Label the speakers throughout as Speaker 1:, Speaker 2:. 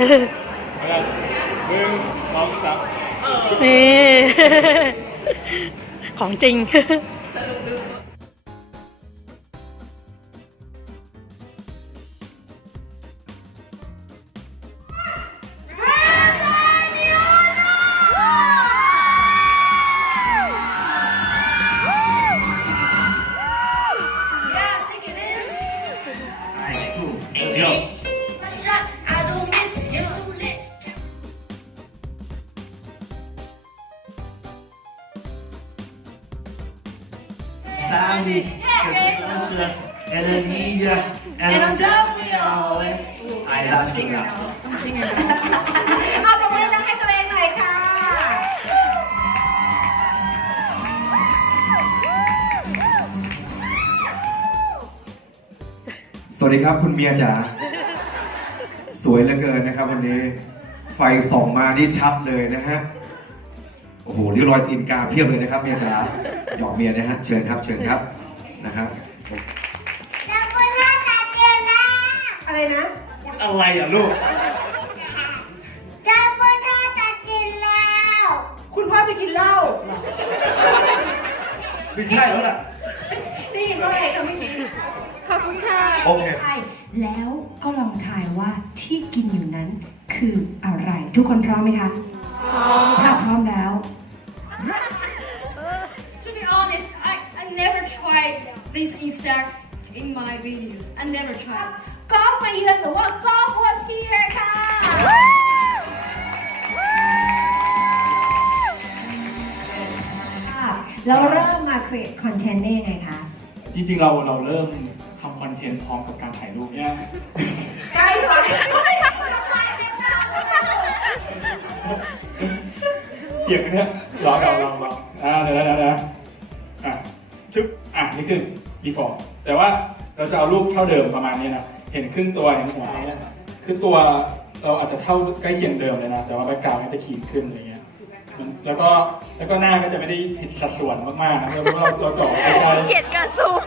Speaker 1: หนึ่งสองสาม
Speaker 2: นี่ ของจริง
Speaker 3: Sammy, Cassandra,
Speaker 4: and Anija, and
Speaker 3: Antonio. I lost
Speaker 4: the
Speaker 3: last
Speaker 4: one. เอาปรบมืองให้ตัวเองหน่อยค่ะ
Speaker 3: สวัสดีครับคุณเมียจ๋า สวยเหลือเกินนะครับวันนี้ ไฟส่องมานี่ชัดเลยนะฮะ อ้โหริ้วรอยตีนกาเพียบเลยนะครับเมียจ๋าหยอกเมียนะฮะเชิญครับ เชิญครับนะครับ
Speaker 4: อะไรนะ
Speaker 3: อะไรอะลูก
Speaker 4: คุณพ่อไปกินเหล้าเหรอ
Speaker 3: ไม่ใช่แล้วล่ะ
Speaker 4: ได้ยินว่าอะไรกับไม่มีขอบคุณค่ะ
Speaker 3: โอเค
Speaker 4: ใช่แล้วก็ลองทายว่าที่กินอยู่นั้นคืออะไร ทุกคนพร้อมไหมคะพร้อมถ้าพร้อมแล้ว
Speaker 5: tried this insect in my videos. I never tried.
Speaker 4: กอล์ฟมาเยือนหรือว่ากอล์ฟ was here ค่ะค่ะแล้วเริ่มมา create content ได้ยังไงคะ
Speaker 1: จริงๆ เราเราเริ่มทำคอนเทนต์พร้อมกับการถ่ายรูปเนี่ย
Speaker 4: ใกล้ไป
Speaker 1: เกี่ยงกันเนี่ยลองลองลองลองอ่าเดี๋ยวเดี๋ยวเดี๋ยวอะ ชึบอะนี่คือ before แต่ว่าเราจะเอารูปเท่าเดิมประมาณนี้นะ เห็นครึ่งตัวเห็นหัวเนี่ยคือตัวเราอาจจะเท่าใกล้เคียงเดิมเลยนะ แต่ว่าแบ็กกราวด์มันจะขีดขึ้นอะไรเงี้ยมันแล้วก็แล้วก็หน้าก็จะไม่ได้ผิดสัดส่วนมากๆนะเพราะว่าเราเราเจาะใกล้ๆ
Speaker 2: เกลียดการซูม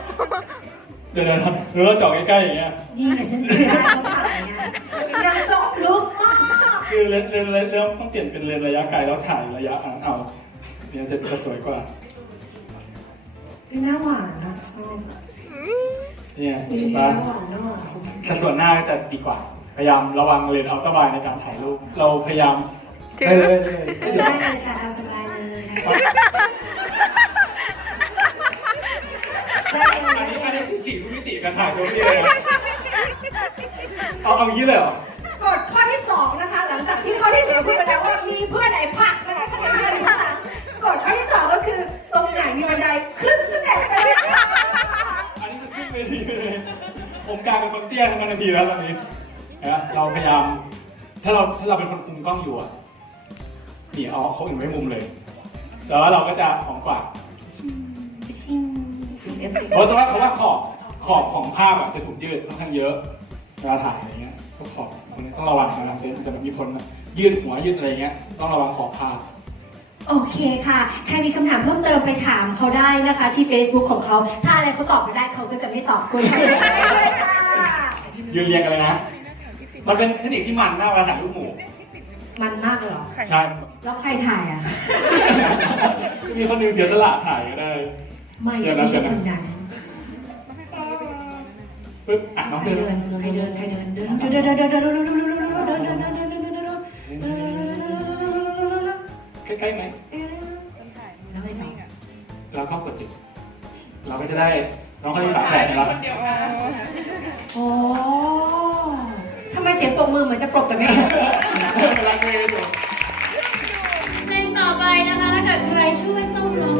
Speaker 1: เดี๋ยวเดี๋ยวเดี๋ยวหรือเราเจาะใกล้ๆอย่างเงี้ย
Speaker 4: นี่ไงฉันเห็นได้เขาถ่ายไงนางเจาะลึกมาก
Speaker 1: คือเลนส์เลนส์เลนส์เริ่มต้องเปลี่ยนเป็นเลนส์ระยะไกลแล้วถ่ายระยะอ่างเอาเนี่ยจะจะสวยกว่า
Speaker 4: เป็นหน้าหวานนะชอบ
Speaker 1: เนี่ย
Speaker 4: เป็น
Speaker 1: เห็น
Speaker 4: ห
Speaker 1: ปะ
Speaker 4: น้าหวานหน้าหวาน
Speaker 1: สัดส่วนหน้าก็จะดีกว่า พยายามระวังเลนส์อัลตร้าไวในการถ่ายรูป เราพยายาม
Speaker 2: ถือ
Speaker 1: เอ้ยเอ้ยเอ้ยเอ้ย
Speaker 4: ได้เลยจ้ะตามสบายเลยนะคะได้
Speaker 1: อัน
Speaker 4: เลย
Speaker 1: นี้อันนี้คือฉีกมิติการถ่ายรูปนี่เลยนะเอาเอาอย่างนี้เลยเหรอ
Speaker 4: ผม
Speaker 1: กลายเป็นคนเตี้ยทั้งนาทีแล้วตอนนี้นะเราพยายาม ถ้าเราถ้าเราเป็นคนคุมกล้องอยู่อะนี่เอาเขาอื่นไว้มุมเลย แต่ว่าเราก็จะของกว่า
Speaker 4: เอฟเฟกต์
Speaker 1: เพราะว่าเพราะว่าขอบขอบของภาพอะจะถูกยืดค่อนข้างเยอะเวลาถ่ายอะไรเงี้ยพวกขอบพวกนี้ต้องระวังนะครับจะจะมีคนยืดหัวยืดอะไรเงี้ยต้องระวังขอบภาพ
Speaker 4: โอเคค่ะ ใครมีคำถามเพิ่มเติมไปถามเขาได้นะคะ ที่ Facebook ของเขา ถ้าอะไรเขาตอบไม่ได้เขาก็จะไม่ตอบคุณค่ะ
Speaker 1: ยืนเรียงกันเลยนะ มันเป็นเทคนิคที่มันมากเวลาถ่ายรูปหมู่
Speaker 4: มันมากเลยเหรอ
Speaker 1: ใช่
Speaker 4: แล้วใครถ่ายอะ
Speaker 1: มีคนหนึงเสียสละถ่ายก็ได้
Speaker 4: ไม่
Speaker 1: เดี๋ยว
Speaker 4: ใช่
Speaker 1: นะ
Speaker 4: ใช่
Speaker 1: เดี๋ยวนะ
Speaker 4: คนนั้น
Speaker 1: ปึ๊บอะน้อง
Speaker 4: ใคร
Speaker 1: เดิน
Speaker 4: เดิน ใครเดิน ใครเดิน เดินเดินเดินเดินเดินเดิน
Speaker 1: ใกล้ๆไหม
Speaker 4: แล้วไงต่อ
Speaker 1: แล้วก็กดจุดเราก็จะได้น้องเขาที่ขาแขนแล้ว
Speaker 4: อ๋อทำไมเสียงปรบมือเหมือนจะปรบแต่ไม่
Speaker 1: กำลังเวย์อยู่
Speaker 5: เพลงต่อไปนะคะ ถ้าเกิดใครช่วยส้มร้อง